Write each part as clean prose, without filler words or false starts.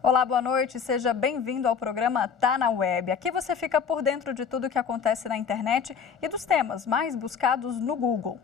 Olá, boa noite. Seja bem-vindo ao programa Tá na Web. Aqui você fica por dentro de tudo que acontece na internet e dos temas mais buscados no Google.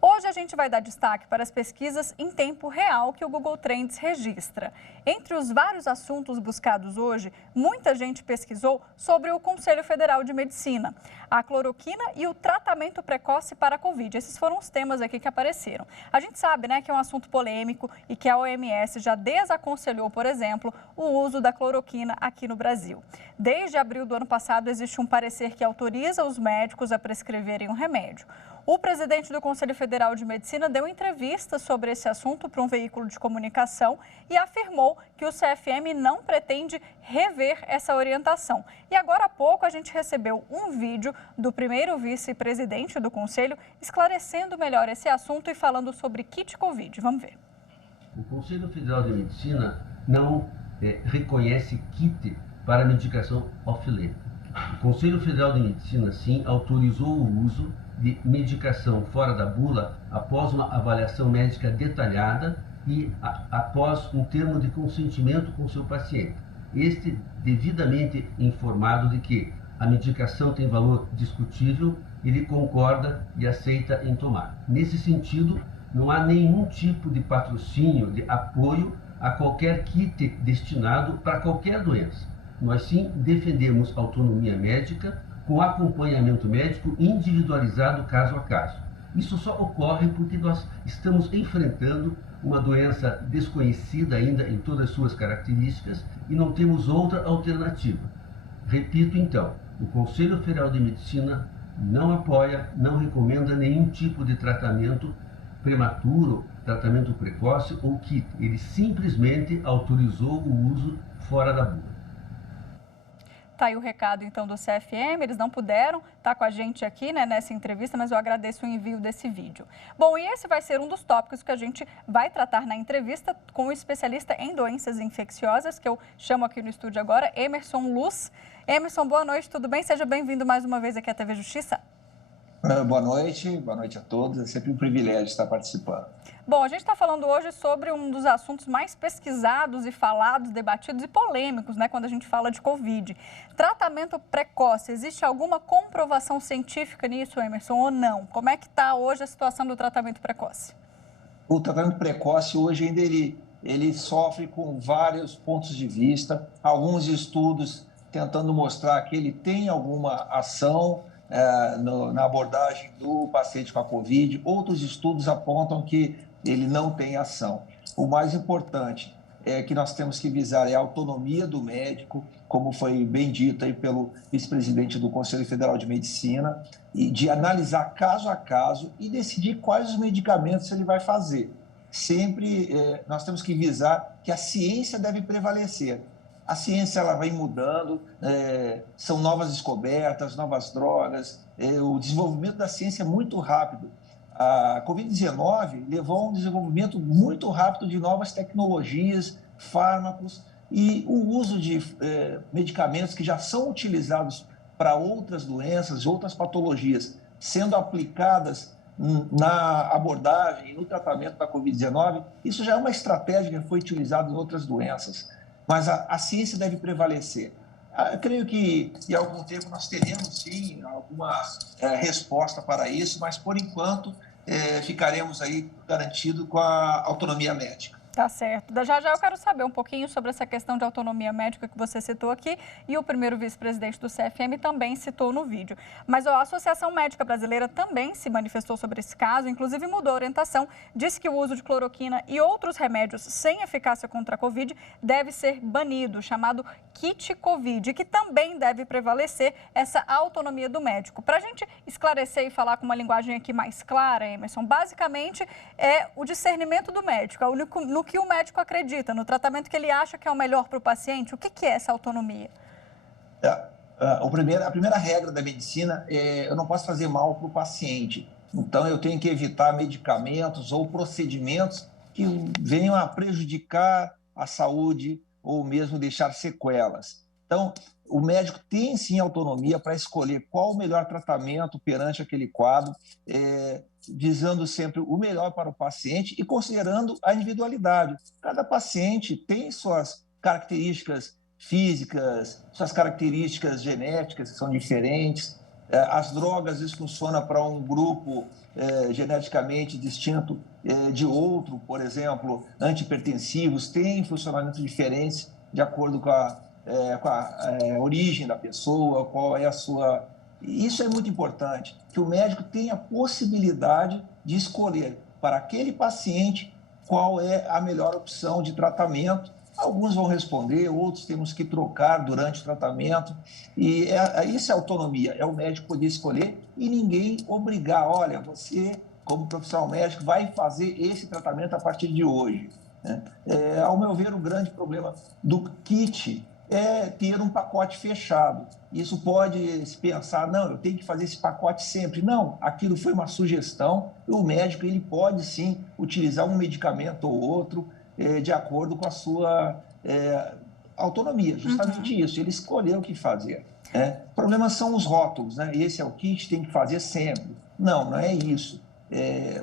Hoje a gente vai dar destaque para as pesquisas em tempo real que o Google Trends registra. Entre os vários assuntos buscados hoje, muita gente pesquisou sobre o Conselho Federal de Medicina, a cloroquina e o tratamento precoce para a Covid. Esses foram os temas aqui que apareceram. A gente sabe, né, que é um assunto polêmico e que a OMS já desaconselhou, por exemplo, o uso da cloroquina aqui no Brasil. Desde abril do ano passado, existe um parecer que autoriza os médicos a prescreverem um remédio. O presidente do Conselho Federal de Medicina deu entrevista sobre esse assunto para um veículo de comunicação e afirmou que o CFM não pretende rever essa orientação. E agora há pouco a gente recebeu um vídeo do primeiro vice-presidente do Conselho esclarecendo melhor esse assunto e falando sobre kit Covid. Vamos ver. O Conselho Federal de Medicina não reconhece kit para medicação off-label. O Conselho Federal de Medicina, sim, autorizou o uso de medicação fora da bula após uma avaliação médica detalhada e após um termo de consentimento com seu paciente. Este devidamente informado de que a medicação tem valor discutível, ele concorda e aceita em tomar. Nesse sentido, não há nenhum tipo de patrocínio, de apoio a qualquer kit destinado para qualquer doença. Nós sim defendemos autonomia médica com acompanhamento médico individualizado caso a caso. Isso só ocorre porque nós estamos enfrentando uma doença desconhecida ainda em todas as suas características e não temos outra alternativa. Repito então, o Conselho Federal de Medicina não apoia, não recomenda nenhum tipo de tratamento prematuro, tratamento precoce ou kit. Ele simplesmente autorizou o uso fora da bula. Tá aí o recado, então, do CFM. Eles não puderam estar com a gente aqui, né, nessa entrevista, mas eu agradeço o envio desse vídeo. Bom, e esse vai ser um dos tópicos que a gente vai tratar na entrevista com o especialista em doenças infecciosas, que eu chamo aqui no estúdio agora, Emerson Luz. Emerson, boa noite, tudo bem? Seja bem-vindo mais uma vez aqui à TV Justiça. Boa noite a todos. É sempre um privilégio estar participando. Bom, a gente está falando hoje sobre um dos assuntos mais pesquisados e falados, debatidos e polêmicos, né, quando a gente fala de Covid. Tratamento precoce, existe alguma comprovação científica nisso, Emerson, ou não? Como é que está hoje a situação do tratamento precoce? O tratamento precoce hoje ainda ele sofre com vários pontos de vista, alguns estudos tentando mostrar que ele tem alguma ação na abordagem do paciente com a Covid, outros estudos apontam que ele não tem ação. O mais importante é que nós temos que visar a autonomia do médico, como foi bem dito aí pelo vice-presidente do Conselho Federal de Medicina, e de analisar caso a caso e decidir quais os medicamentos ele vai fazer. Sempre nós temos que visar que a ciência deve prevalecer. A ciência ela vai mudando, são novas descobertas, novas drogas, o desenvolvimento da ciência é muito rápido. A Covid-19 levou a um desenvolvimento muito rápido de novas tecnologias, fármacos e o uso de medicamentos que já são utilizados para outras doenças, outras patologias, sendo aplicadas na abordagem, no tratamento da Covid-19. Isso já é uma estratégia que foi utilizada em outras doenças. Mas a ciência deve prevalecer. Eu creio que, em algum tempo, nós teremos, sim, alguma resposta para isso, mas, por enquanto, ficaremos aí garantidos com a autonomia médica. Tá certo. Já eu quero saber um pouquinho sobre essa questão de autonomia médica que você citou aqui e o primeiro vice-presidente do CFM também citou no vídeo. Mas a Associação Médica Brasileira também se manifestou sobre esse caso, inclusive mudou a orientação, disse que o uso de cloroquina e outros remédios sem eficácia contra a Covid deve ser banido, chamado kit Covid, que também deve prevalecer essa autonomia do médico. Para a gente esclarecer e falar com uma linguagem aqui mais clara, Emerson, basicamente é o discernimento do médico, no que o médico acredita, no tratamento que ele acha que é o melhor para o paciente. O que é essa autonomia? A primeira regra da medicina é eu não posso fazer mal para o paciente. Então, eu tenho que evitar medicamentos ou procedimentos que venham a prejudicar a saúde ou mesmo deixar sequelas. Então, o médico tem sim autonomia para escolher qual o melhor tratamento perante aquele quadro, visando sempre o melhor para o paciente e considerando a individualidade. Cada paciente tem suas características físicas, suas características genéticas que são diferentes. As drogas, às vezes, funcionam para um grupo geneticamente distinto de outro, por exemplo, antihipertensivos têm funcionamentos diferentes de acordo com a origem da pessoa, qual é a sua... Isso é muito importante, que o médico tenha a possibilidade de escolher para aquele paciente qual é a melhor opção de tratamento. Alguns vão responder, outros temos que trocar durante o tratamento. E isso é autonomia, é o médico poder escolher e ninguém obrigar, olha, você, como profissional médico, vai fazer esse tratamento a partir de hoje. Ao meu ver, o grande problema do kit é ter um pacote fechado. Isso pode se pensar, não, eu tenho que fazer esse pacote sempre. Não, aquilo foi uma sugestão, e o médico ele pode sim utilizar um medicamento ou outro de acordo com a sua autonomia, justamente isso, ele escolheu o que fazer. O problema são os rótulos, né? Esse é o kit, tem que fazer sempre. Não, não é isso.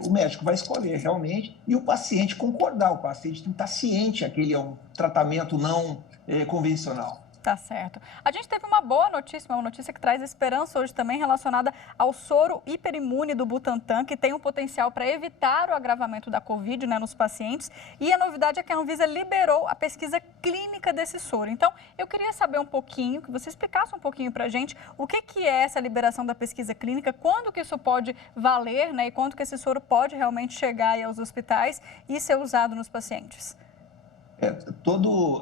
O médico vai escolher realmente e o paciente concordar, o paciente tem que estar ciente que aquele é um tratamento não convencional. Tá certo. A gente teve uma boa notícia, uma notícia que traz esperança hoje também relacionada ao soro hiperimune do Butantan, que tem um potencial para evitar o agravamento da Covid, né, nos pacientes. E a novidade é que a Anvisa liberou a pesquisa clínica desse soro. Então, eu queria saber um pouquinho, que você explicasse um pouquinho para a gente o que é essa liberação da pesquisa clínica, quando que isso pode valer, né, e quando que esse soro pode realmente chegar aí aos hospitais e ser usado nos pacientes. Todo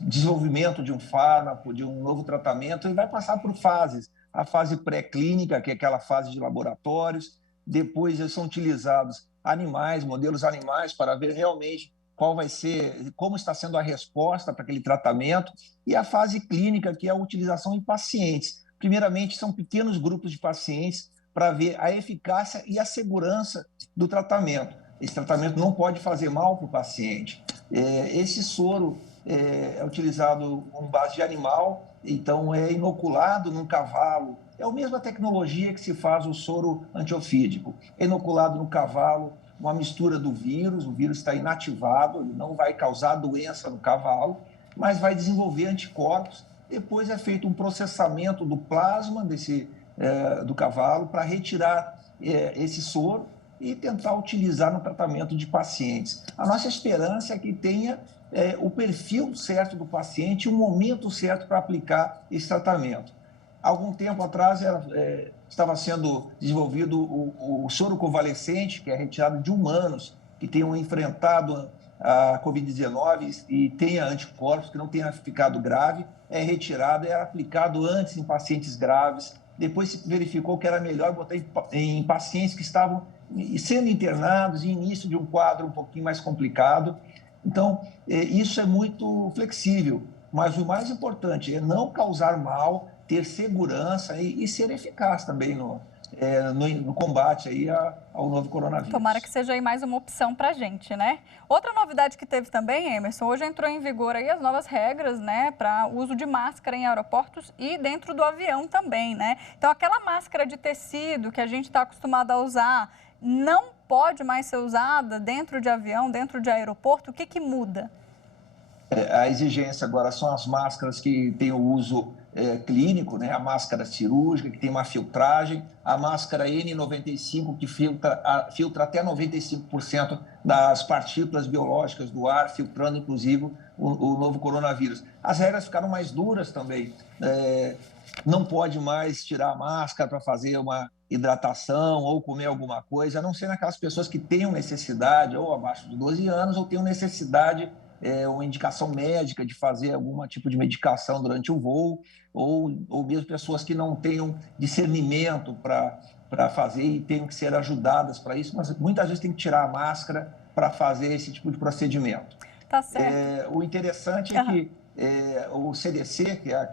desenvolvimento de um fármaco, de um novo tratamento, ele vai passar por fases. A fase pré-clínica, que é aquela fase de laboratórios, depois são utilizados animais, modelos animais, para ver realmente qual vai ser, como está sendo a resposta para aquele tratamento, e a fase clínica, que é a utilização em pacientes. Primeiramente, são pequenos grupos de pacientes para ver a eficácia e a segurança do tratamento. Esse tratamento não pode fazer mal para o paciente. Esse soro é utilizado com base de animal, então é inoculado num cavalo. É a mesma tecnologia que se faz o soro antiofídico. É inoculado no cavalo, uma mistura do vírus, o vírus está inativado, ele não vai causar doença no cavalo, mas vai desenvolver anticorpos. Depois é feito um processamento do plasma do cavalo para retirar esse soro e tentar utilizar no tratamento de pacientes. A nossa esperança é que tenha o perfil certo do paciente e o momento certo para aplicar esse tratamento. Algum tempo atrás estava sendo desenvolvido o soro convalescente, que é retirado de humanos que tenham enfrentado a Covid-19 e tenha anticorpos, que não tenha ficado grave, é retirado, é aplicado antes em pacientes graves. Depois se verificou que era melhor botar em pacientes que estavam sendo internados em início de um quadro um pouquinho mais complicado. Então, isso é muito flexível, mas o mais importante é não causar mal, ter segurança e ser eficaz também no combate aí ao novo coronavírus. Tomara que seja aí mais uma opção para a gente, né? Outra novidade que teve também, Emerson, hoje entrou em vigor aí as novas regras, né, para uso de máscara em aeroportos e dentro do avião também, né? Então, aquela máscara de tecido que a gente está acostumado a usar não pode mais ser usada dentro de avião, dentro de aeroporto. O que muda? A exigência agora são as máscaras que têm o uso clínico, né? A máscara cirúrgica, que tem uma filtragem, a máscara N95, que filtra até 95% das partículas biológicas do ar, filtrando, inclusive, o novo coronavírus. As regras ficaram mais duras também. Não pode mais tirar a máscara para fazer uma hidratação ou comer alguma coisa, a não ser naquelas pessoas que tenham necessidade, ou abaixo de 12 anos, ou tenham necessidade, uma indicação médica de fazer algum tipo de medicação durante o voo, ou mesmo pessoas que não tenham discernimento para fazer e tenham que ser ajudadas para isso, mas muitas vezes tem que tirar a máscara para fazer esse tipo de procedimento. Tá certo. O interessante é que o CDC, que é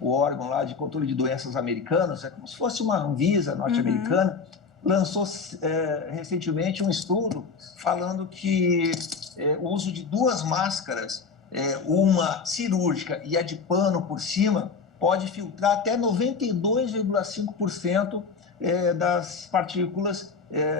o órgão lá de controle de doenças americanos, é como se fosse uma Anvisa norte-americana, lançou recentemente um estudo falando que o uso de 2 máscaras, uma cirúrgica e a de pano por cima, pode filtrar até 92,5% das partículas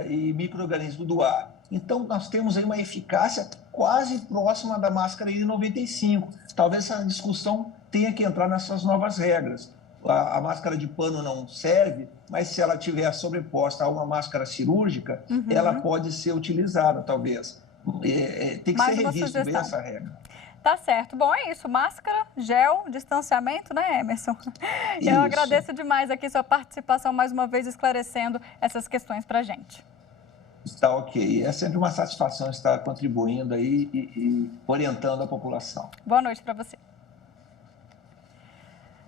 e micro-organismos do ar. Então, nós temos aí uma eficácia quase próxima da máscara N95. Talvez essa discussão tenha que entrar nessas novas regras. A máscara de pano não serve, mas se ela tiver sobreposta a uma máscara cirúrgica, ela pode ser utilizada, talvez. Tem que ser revisto bem essa regra. Tá certo. Bom, é isso. Máscara, gel, distanciamento, né, Emerson? E eu agradeço demais aqui sua participação, mais uma vez, esclarecendo essas questões para a gente. Está ok. É sempre uma satisfação estar contribuindo aí e orientando a população. Boa noite para você.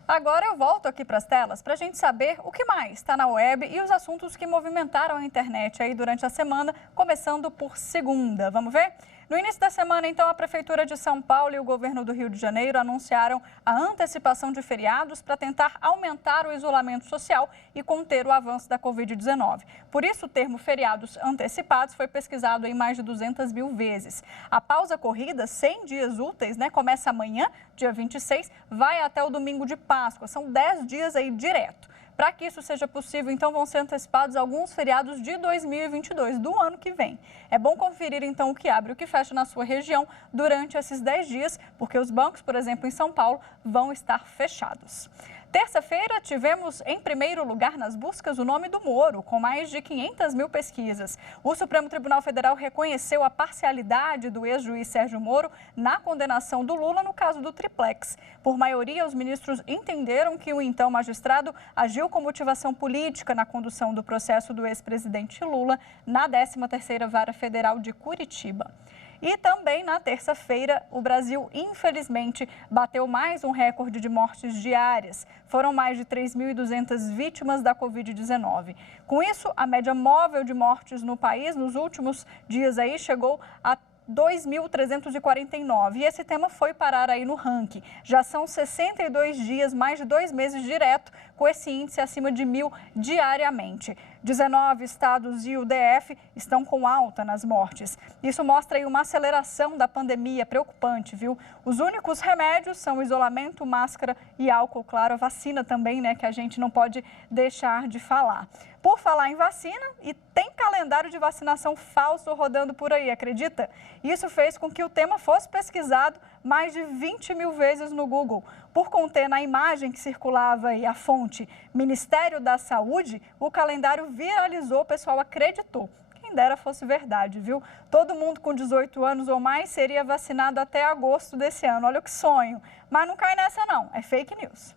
Agora eu volto aqui para as telas para a gente saber o que mais está na web e os assuntos que movimentaram a internet aí durante a semana, começando por segunda. Vamos ver? No início da semana, então, a Prefeitura de São Paulo e o Governo do Rio de Janeiro anunciaram a antecipação de feriados para tentar aumentar o isolamento social e conter o avanço da Covid-19. Por isso, o termo feriados antecipados foi pesquisado em mais de 200 mil vezes. A pausa corrida, 100 dias úteis, né, começa amanhã, dia 26, vai até o domingo de Páscoa. São 10 dias aí direto. Para que isso seja possível, então, vão ser antecipados alguns feriados de 2022, do ano que vem. É bom conferir, então, o que abre e o que fecha na sua região durante esses 10 dias, porque os bancos, por exemplo, em São Paulo, vão estar fechados. Terça-feira, tivemos em primeiro lugar nas buscas o nome do Moro, com mais de 500 mil pesquisas. O Supremo Tribunal Federal reconheceu a parcialidade do ex-juiz Sérgio Moro na condenação do Lula no caso do Triplex. Por maioria, os ministros entenderam que o então magistrado agiu com motivação política na condução do processo do ex-presidente Lula na 13ª Vara Federal de Curitiba. E também na terça-feira, o Brasil, infelizmente, bateu mais um recorde de mortes diárias. Foram mais de 3.200 vítimas da Covid-19. Com isso, a média móvel de mortes no país nos últimos dias aí chegou a 2.349. E esse tema foi parar aí no ranking. Já são 62 dias, mais de 2 meses direto, com esse índice acima de 1.000 diariamente. 19 estados e o DF estão com alta nas mortes. Isso mostra aí uma aceleração da pandemia preocupante, viu? Os únicos remédios são o isolamento, máscara e álcool, claro, a vacina também, né, que a gente não pode deixar de falar. Por falar em vacina, e tem calendário de vacinação falso rodando por aí, acredita? Isso fez com que o tema fosse pesquisado mais de 20 mil vezes no Google. Por conter na imagem que circulava aí a fonte Ministério da Saúde, o calendário viralizou, o pessoal acreditou. Quem dera fosse verdade, viu? Todo mundo com 18 anos ou mais seria vacinado até agosto desse ano. Olha que sonho. Mas não cai nessa não, é fake news.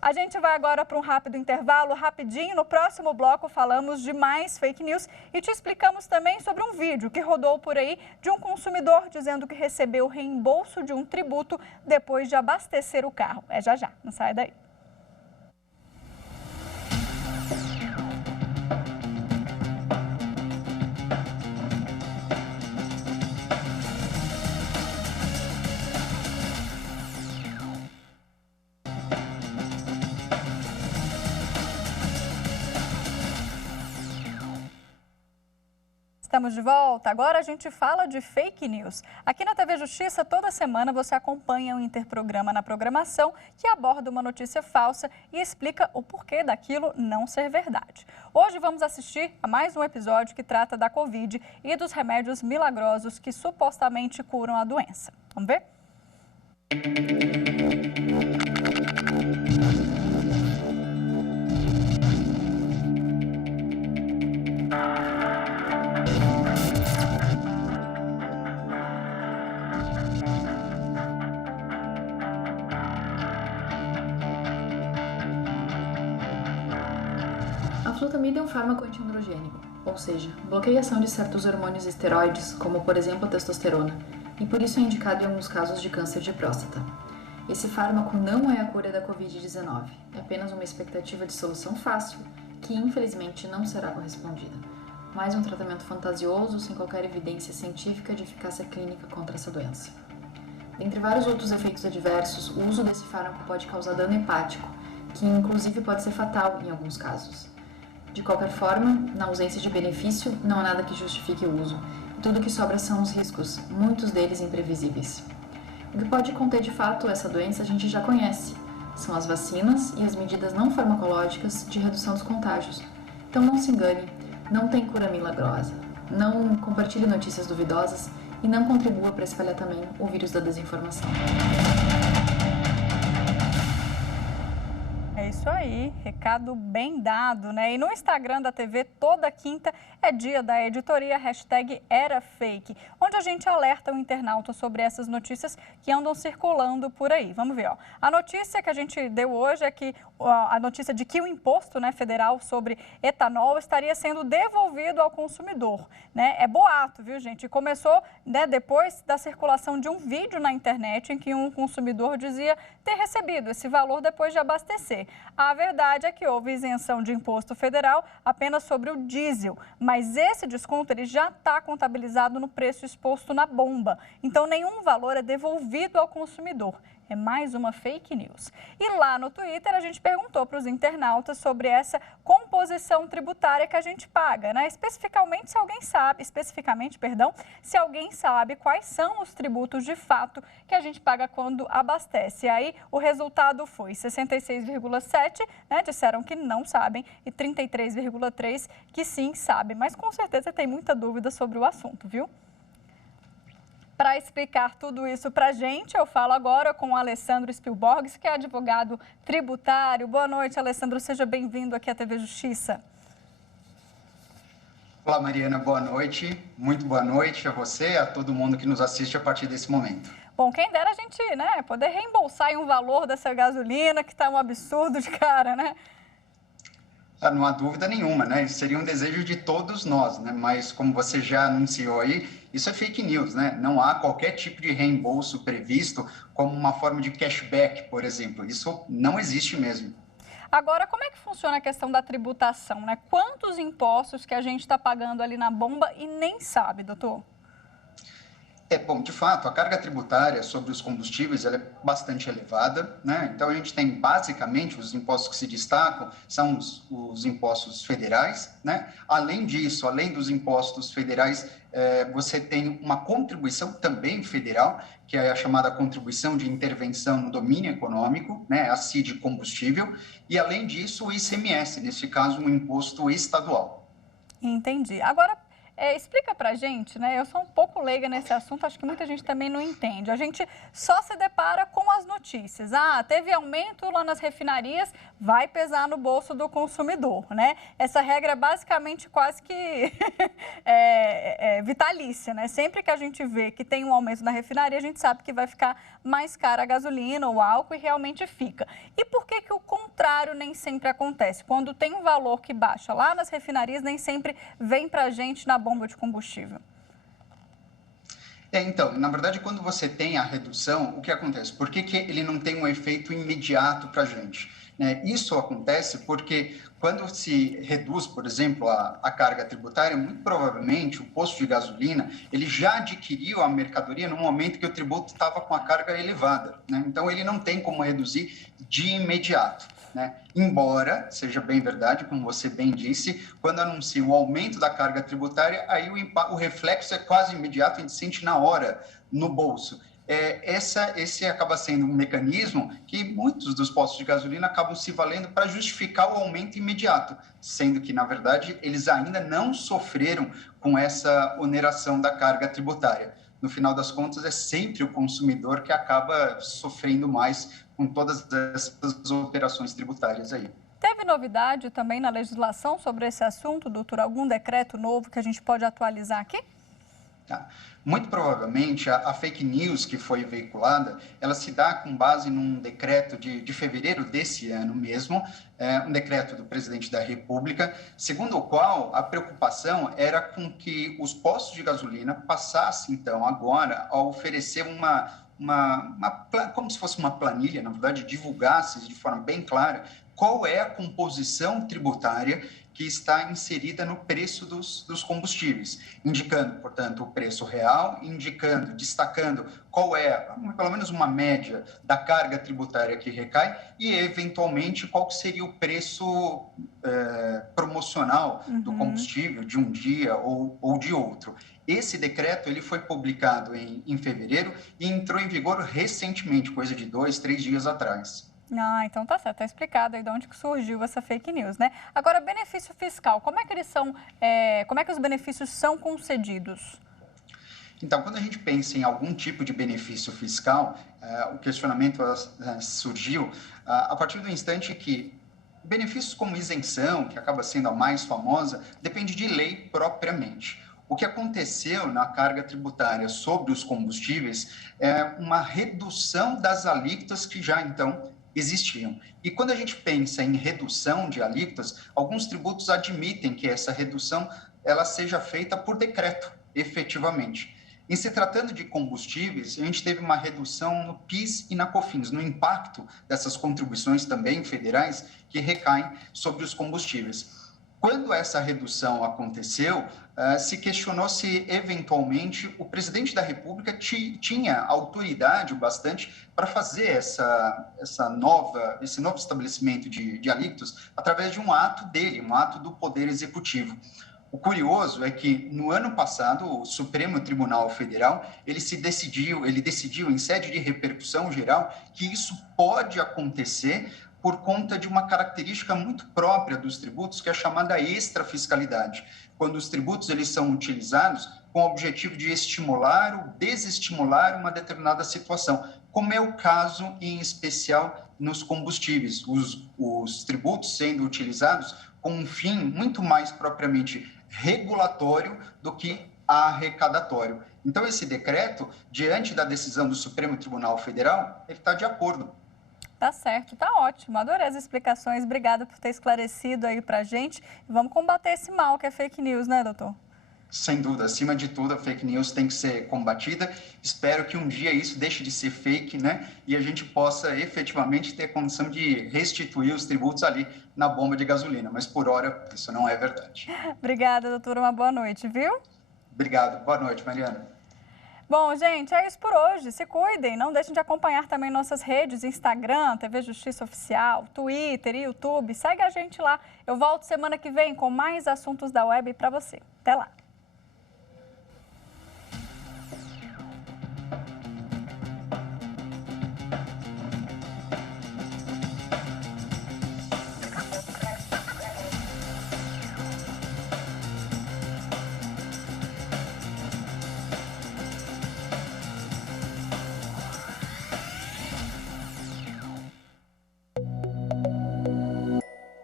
A gente vai agora para um rápido intervalo, rapidinho. No próximo bloco falamos de mais fake news e te explicamos também sobre um vídeo que rodou por aí de um consumidor dizendo que recebeu o reembolso de um tributo depois de abastecer o carro. É já já, não sai daí. Estamos de volta. Agora a gente fala de fake news. Aqui na TV Justiça, toda semana você acompanha um interprograma na programação que aborda uma notícia falsa e explica o porquê daquilo não ser verdade. Hoje vamos assistir a mais um episódio que trata da Covid e dos remédios milagrosos que supostamente curam a doença. Vamos ver? A flutamida é um fármaco antiandrogênico, ou seja, bloqueia a ação de certos hormônios esteroides, como por exemplo a testosterona, e por isso é indicado em alguns casos de câncer de próstata. Esse fármaco não é a cura da Covid-19, é apenas uma expectativa de solução fácil, que infelizmente não será correspondida. Mais um tratamento fantasioso, sem qualquer evidência científica de eficácia clínica contra essa doença. Dentre vários outros efeitos adversos, o uso desse fármaco pode causar dano hepático, que inclusive pode ser fatal em alguns casos. De qualquer forma, na ausência de benefício, não há nada que justifique o uso. E tudo que sobra são os riscos, muitos deles imprevisíveis. O que pode conter de fato essa doença a gente já conhece. são as vacinas e as medidas não farmacológicas de redução dos contágios. Então não se engane, não tem cura milagrosa. Não compartilhe notícias duvidosas e não contribua para espalhar também o vírus da desinformação. É isso aí, recado bem dado, né? E no Instagram da TV, toda quinta é dia da editoria #EraFake, onde a gente alerta o internauta sobre essas notícias que andam circulando por aí. Vamos ver, ó. A notícia que a gente deu hoje é que a notícia de que o imposto, né, federal sobre etanol estaria sendo devolvido ao consumidor, né? É boato, viu, gente? Começou, né, depois da circulação de um vídeo na internet em que um consumidor dizia ter recebido esse valor depois de abastecer. A verdade é que houve isenção de imposto federal apenas sobre o diesel, mas esse desconto ele já está contabilizado no preço exposto na bomba. Então, nenhum valor é devolvido ao consumidor. É mais uma fake news. E lá no Twitter a gente perguntou para os internautas sobre essa composição tributária que a gente paga, né? Especificamente, se alguém sabe quais são os tributos de fato que a gente paga quando abastece. E aí o resultado foi 66,7%, né? Disseram que não sabem, e 33,3% que sim sabem. Mas com certeza tem muita dúvida sobre o assunto, viu? Para explicar tudo isso para a gente, eu falo agora com o Alessandro Spielborgs, que é advogado tributário. Boa noite, Alessandro. Seja bem-vindo aqui à TV Justiça. Olá, Mariana. Boa noite. Muito boa noite a você e a todo mundo que nos assiste a partir desse momento. Bom, quem dera a gente, né, poder reembolsar um valor dessa gasolina, que está um absurdo de cara, né? Não há dúvida nenhuma, né? Isso seria um desejo de todos nós, né? Mas, como você já anunciou aí, isso é fake news, né? Não há qualquer tipo de reembolso previsto como uma forma de cashback, por exemplo. Isso não existe mesmo. Agora, como é que funciona a questão da tributação, né? Quantos impostos que a gente está pagando ali na bomba e nem sabe, doutor? Bom, de fato, a carga tributária sobre os combustíveis ela é bastante elevada, né? Então, a gente tem basicamente os impostos que se destacam são os impostos federais, né? Além disso, além dos impostos federais, você tem uma contribuição também federal, que é a chamada contribuição de intervenção no domínio econômico, né? A CID combustível, e além disso, o ICMS, nesse caso, um imposto estadual. Entendi. Agora, explica pra gente, né? Eu sou um pouco leiga nesse assunto, acho que muita gente também não entende. A gente só se depara com as notícias. Teve aumento lá nas refinarias, vai pesar no bolso do consumidor, né? Essa regra é basicamente quase que vitalícia, né? Sempre que a gente vê que tem um aumento na refinaria, a gente sabe que vai ficar mais cara a gasolina ou o álcool e realmente fica. E por que que o contrário nem sempre acontece? Quando tem um valor que baixa lá nas refinarias, nem sempre vem pra gente na bomba de combustível. Então, na verdade, quando você tem a redução, o que acontece? Por que que ele não tem um efeito imediato para a gente? Isso acontece porque quando se reduz, por exemplo, a carga tributária, muito provavelmente o posto de gasolina, ele já adquiriu a mercadoria no momento que o tributo estava com a carga elevada, né? Então, ele não tem como reduzir de imediato, né? Embora seja bem verdade, como você bem disse, quando anuncia o aumento da carga tributária, aí o reflexo é quase imediato, a gente sente na hora no bolso. Esse acaba sendo um mecanismo que muitos dos postos de gasolina acabam se valendo para justificar o aumento imediato, sendo que, na verdade, eles ainda não sofreram com essa oneração da carga tributária. No final das contas, é sempre o consumidor que acaba sofrendo mais com todas essas operações tributárias aí. Teve novidade também na legislação sobre esse assunto, doutor? Algum decreto novo que a gente pode atualizar aqui? Muito provavelmente a fake news que foi veiculada, ela se dá com base num decreto de fevereiro desse ano mesmo, um decreto do presidente da República, segundo o qual a preocupação era com que os postos de gasolina passassem, então, agora a oferecer como se fosse uma planilha, na verdade, divulgasse de forma bem clara qual é a composição tributária que está inserida no preço dos combustíveis, indicando, portanto, o preço real, destacando qual é, pelo menos uma média da carga tributária que recai e, eventualmente, qual seria o preço promocional do combustível de um dia ou de outro. Esse decreto ele foi publicado em fevereiro e entrou em vigor recentemente, coisa de 2, 3 dias atrás. Ah, então tá certo, tá explicado aí de onde que surgiu essa fake news, né? Agora, benefício fiscal, como é que eles são, como é que os benefícios são concedidos? Então, quando a gente pensa em algum tipo de benefício fiscal, o questionamento surgiu a partir do instante que benefícios como isenção, que acaba sendo a mais famosa, depende de lei propriamente. O que aconteceu na carga tributária sobre os combustíveis é uma redução das alíquotas que já então existiam. E quando a gente pensa em redução de alíquotas, alguns tributos admitem que essa redução ela seja feita por decreto, efetivamente. Em se tratando de combustíveis, a gente teve uma redução no PIS e na COFINS, no impacto dessas contribuições também federais que recaem sobre os combustíveis. Quando essa redução aconteceu, se questionou se, eventualmente, o presidente da República tinha autoridade o bastante para fazer esse novo estabelecimento de alíquotas através de um ato dele, um ato do Poder Executivo. O curioso é que, no ano passado, o Supremo Tribunal Federal, ele decidiu em sede de repercussão geral que isso pode acontecer por conta de uma característica muito própria dos tributos, que é a chamada extrafiscalidade, quando os tributos eles são utilizados com o objetivo de estimular ou desestimular uma determinada situação, como é o caso, em especial, nos combustíveis, os tributos sendo utilizados com um fim muito mais propriamente regulatório do que arrecadatório. Então, esse decreto, diante da decisão do Supremo Tribunal Federal, ele está de acordo. Tá certo, tá ótimo. Adorei as explicações. Obrigada por ter esclarecido aí pra gente. Vamos combater esse mal que é fake news, né, doutor? Sem dúvida, acima de tudo, a fake news tem que ser combatida. Espero que um dia isso deixe de ser fake, né? E a gente possa efetivamente ter a condição de restituir os tributos ali na bomba de gasolina. Mas por hora, isso não é verdade. Obrigada, doutora. Uma boa noite, viu? Obrigado. Boa noite, Mariana. Bom, gente, é isso por hoje. Se cuidem. Não deixem de acompanhar também nossas redes, Instagram, TV Justiça Oficial, Twitter e YouTube. Segue a gente lá. Eu volto semana que vem com mais assuntos da web para você. Até lá.